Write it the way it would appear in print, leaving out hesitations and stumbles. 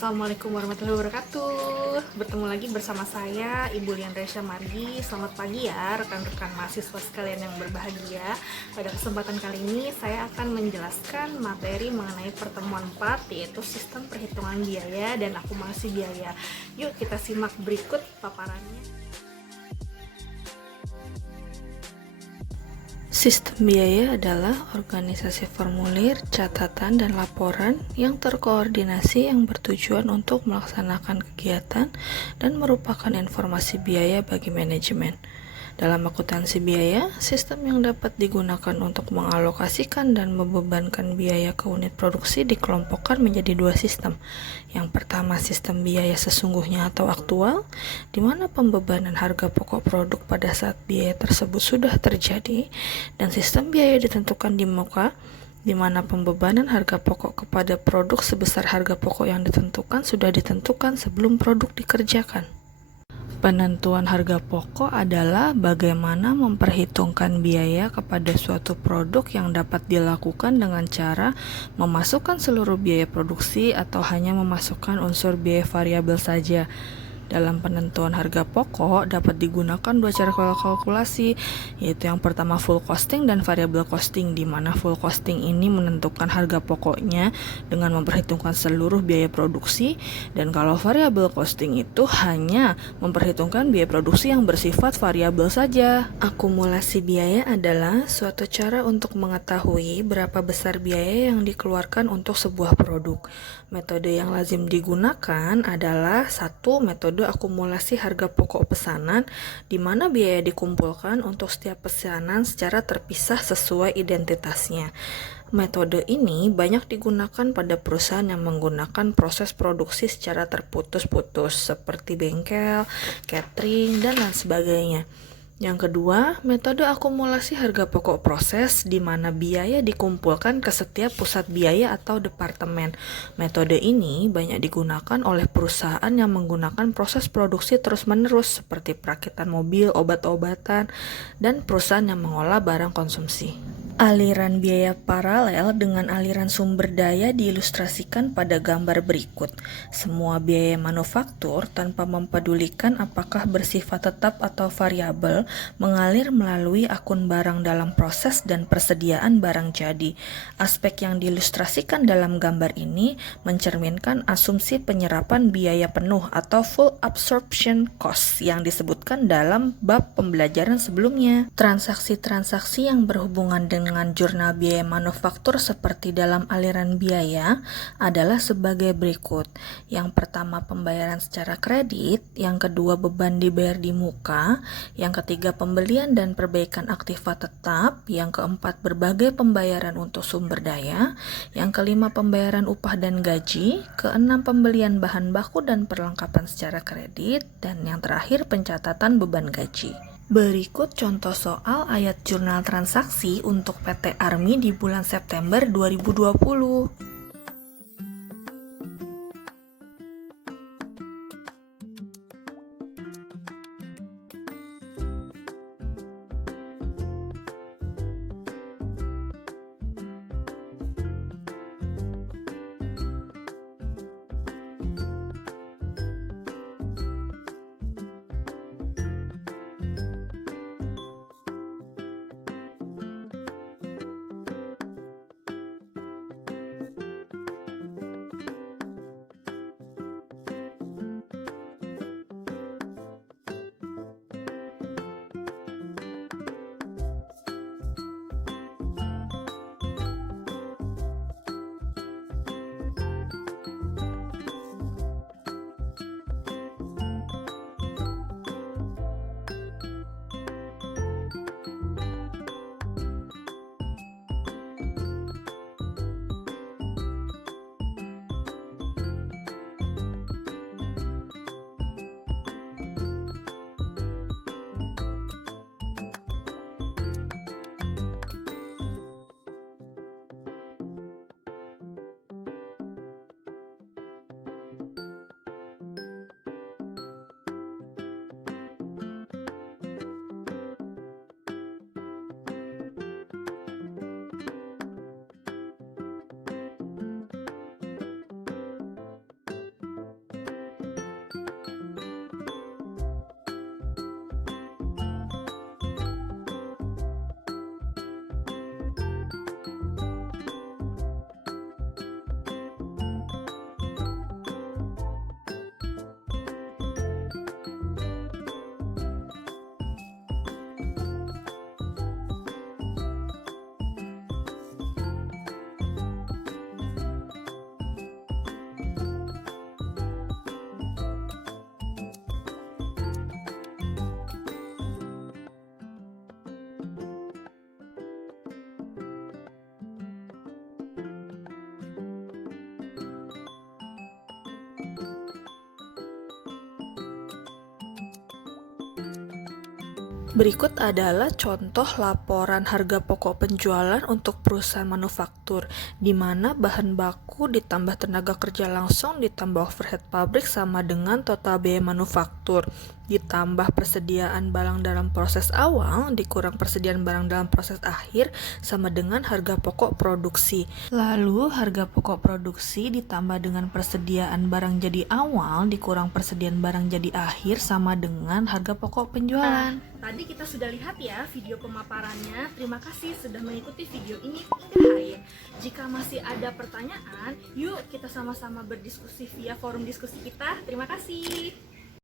Assalamualaikum warahmatullahi wabarakatuh. Bertemu lagi bersama saya, Ibu Liandresha Margi. Selamat pagi ya rekan-rekan mahasiswa sekalian yang berbahagia. Pada kesempatan kali ini saya akan menjelaskan materi mengenai pertemuan 4, yaitu sistem perhitungan biaya dan akumulasi biaya. Yuk kita simak berikut paparannya. Sistem biaya adalah organisasi formulir, catatan, dan laporan yang terkoordinasi yang bertujuan untuk melaksanakan kegiatan dan merupakan informasi biaya bagi manajemen. Dalam akuntansi biaya, sistem yang dapat digunakan untuk mengalokasikan dan membebankan biaya ke unit produksi dikelompokkan menjadi dua sistem. Yang pertama, sistem biaya sesungguhnya atau aktual, di mana pembebanan harga pokok produk pada saat biaya tersebut sudah terjadi, dan sistem biaya ditentukan di muka, di mana pembebanan harga pokok kepada produk sebesar harga pokok yang ditentukan sudah ditentukan sebelum produk dikerjakan. Penentuan harga pokok adalah bagaimana memperhitungkan biaya kepada suatu produk yang dapat dilakukan dengan cara memasukkan seluruh biaya produksi atau hanya memasukkan unsur biaya variabel saja. Dalam penentuan harga pokok dapat digunakan dua cara kalkulasi, yaitu yang pertama full costing dan variable costing, di mana full costing ini menentukan harga pokoknya dengan memperhitungkan seluruh biaya produksi, dan kalau variable costing itu hanya memperhitungkan biaya produksi yang bersifat variabel saja. Akumulasi biaya adalah suatu cara untuk mengetahui berapa besar biaya yang dikeluarkan untuk sebuah produk. Metode yang lazim digunakan adalah satu, metode akumulasi harga pokok pesanan, di mana biaya dikumpulkan untuk setiap pesanan secara terpisah sesuai identitasnya. Metode ini banyak digunakan pada perusahaan yang menggunakan proses produksi secara terputus-putus, seperti bengkel, catering, dan lain sebagainya. Yang kedua, metode akumulasi harga pokok proses, di mana biaya dikumpulkan ke setiap pusat biaya atau departemen. Metode ini banyak digunakan oleh perusahaan yang menggunakan proses produksi terus-menerus, seperti perakitan mobil, obat-obatan, dan perusahaan yang mengolah barang konsumsi. Aliran biaya paralel dengan aliran sumber daya diilustrasikan pada gambar berikut. Semua biaya manufaktur, tanpa mempedulikan apakah bersifat tetap atau variabel, mengalir melalui akun barang dalam proses dan persediaan barang jadi. Aspek yang diilustrasikan dalam gambar ini mencerminkan asumsi penyerapan biaya penuh atau full absorption cost yang disebutkan dalam bab pembelajaran sebelumnya. Transaksi-transaksi yang berhubungan dengan jurnal biaya manufaktur seperti dalam aliran biaya adalah sebagai berikut. Yang pertama, pembayaran secara kredit. Yang kedua, beban dibayar di muka. Yang ketiga, pembelian dan perbaikan aktiva tetap. Yang keempat, berbagai pembayaran untuk sumber daya. Yang kelima, pembayaran upah dan gaji. Keenam, pembelian bahan baku dan perlengkapan secara kredit. Dan yang terakhir, pencatatan beban gaji. Berikut contoh soal ayat jurnal transaksi untuk PT Army di bulan September 2020. Berikut adalah contoh laporan harga pokok penjualan untuk perusahaan manufaktur, di mana bahan baku ditambah tenaga kerja langsung ditambah overhead pabrik sama dengan total biaya manufaktur, ditambah persediaan barang dalam proses awal dikurang persediaan barang dalam proses akhir sama dengan harga pokok produksi. Lalu harga pokok produksi ditambah dengan persediaan barang jadi awal dikurang persediaan barang jadi akhir sama dengan harga pokok penjualan. Tadi kita sudah lihat ya video pemaparannya. Terima kasih sudah mengikuti video ini hingga akhir. Jika masih ada pertanyaan, yuk kita sama-sama berdiskusi via forum diskusi kita. Terima kasih.